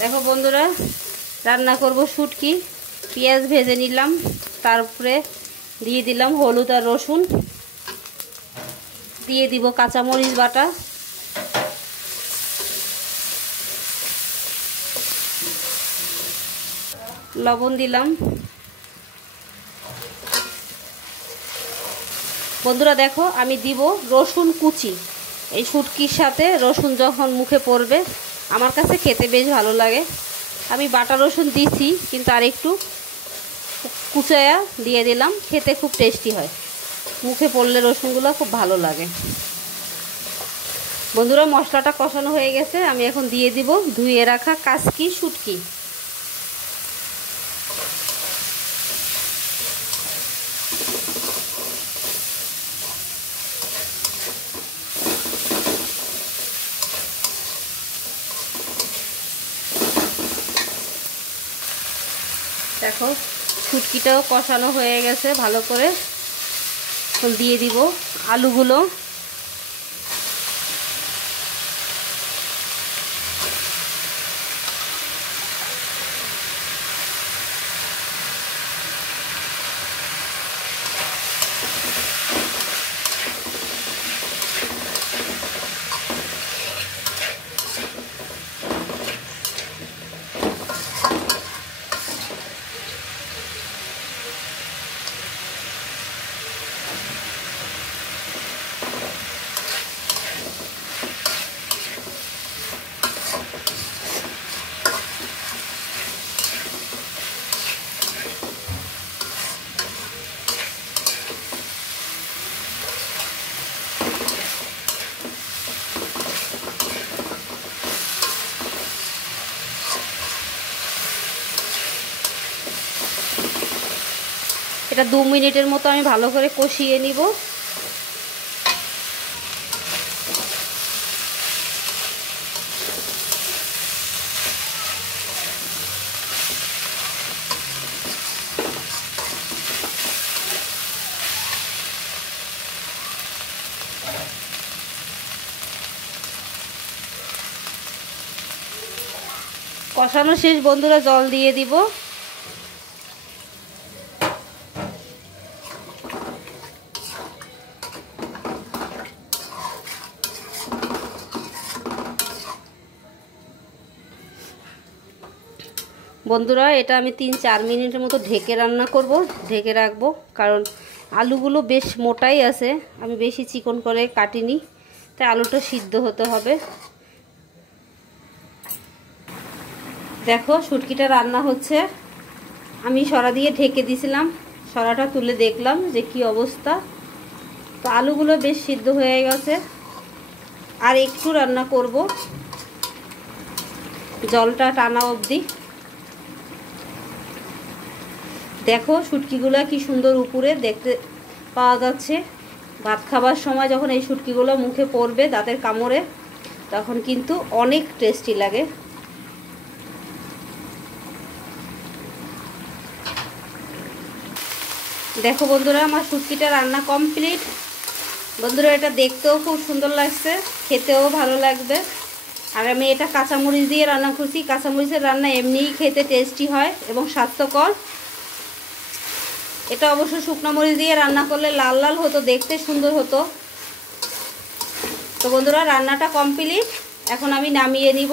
দেখো বন্ধুরা, রান্না করব শুটকি। পেঁয়াজ ভেজে নিলাম, তারপরে দিয়ে দিলাম হলুদ আর রসুন, দিয়ে দিব কাঁচামরিচ বাটা, লবণ দিলাম। বন্ধুরা দেখো, আমি দিব রসুন কুচি। এই শুটকির সাথে রসুন যখন মুখে পড়বে আমার কাছে খেতে বেশ ভালো লাগে। আমি বাটা রসুন দিছি, কিন্তু আর একটু কুচায়া দিয়ে দিলাম, খেতে খুব টেস্টি হয়। মুখে পড়লে রসুনগুলো খুব ভালো লাগে। বন্ধুরা মশলাটা কষানো হয়ে গেছে, আমি এখন দিয়ে দিব ধুয়ে রাখা কাচকি শুটকি। দেখো শুটকিটাও কষানো হয়ে গেছে ভালো করে। দিয়ে দিব আলুগুলো। এটা 2 মিনিটের মতো আমি ভালো করে কষিয়ে নিব। কষানো শেষ বন্ধুরা, জল দিয়ে দিব। বন্ধুরা এটা আমি 3-4 মিনিটের মতো ঢেকে রান্না করব, ঢেকে রাখবো, কারণ আলুগুলো বেশ মোটাই আছে, আমি বেশি চিকন করে কাটিনি, তাই আলুটা সিদ্ধ হতে হবে। দেখো শুটকিটা রান্না হচ্ছে, আমি সরা দিয়ে ঢেকে দিয়েছিলাম, সরাটা তুলে দেখলাম যে কি অবস্থা। তো আলুগুলো বেশ সিদ্ধ হয়ে গেছে, আর একটু রান্না করব, জলটা টানা অবধি। দেখো শুটকিগুলো কি সুন্দর উপরে দেখতে পাওয়া যাচ্ছে। ভাত খাবার সময় যখন এই শুটকিগুলো মুখে পড়বে দাঁতের কামড়ে, তখন কিন্তু অনেক টেস্টি লাগে। দেখো বন্ধুরা, আমার শুটকিটা রান্না কমপ্লিট। বন্ধুরা এটা দেখতেও খুব সুন্দর লাগছে, খেতেও ভালো লাগবে। আর আমি এটা কাঁচামরিচ দিয়ে রান্না করছি। কাঁচামরিচের রান্না এমনিই খেতে টেস্টি হয় এবং স্বাস্থ্যকর। এটা অবশ্য শুকনো মরিচ দিয়ে রান্না করলে লাল লাল হতো, দেখতে সুন্দর হতো। তো বন্ধুরা রান্নাটা কমপ্লিট, এখন আমি নামিয়ে নিব।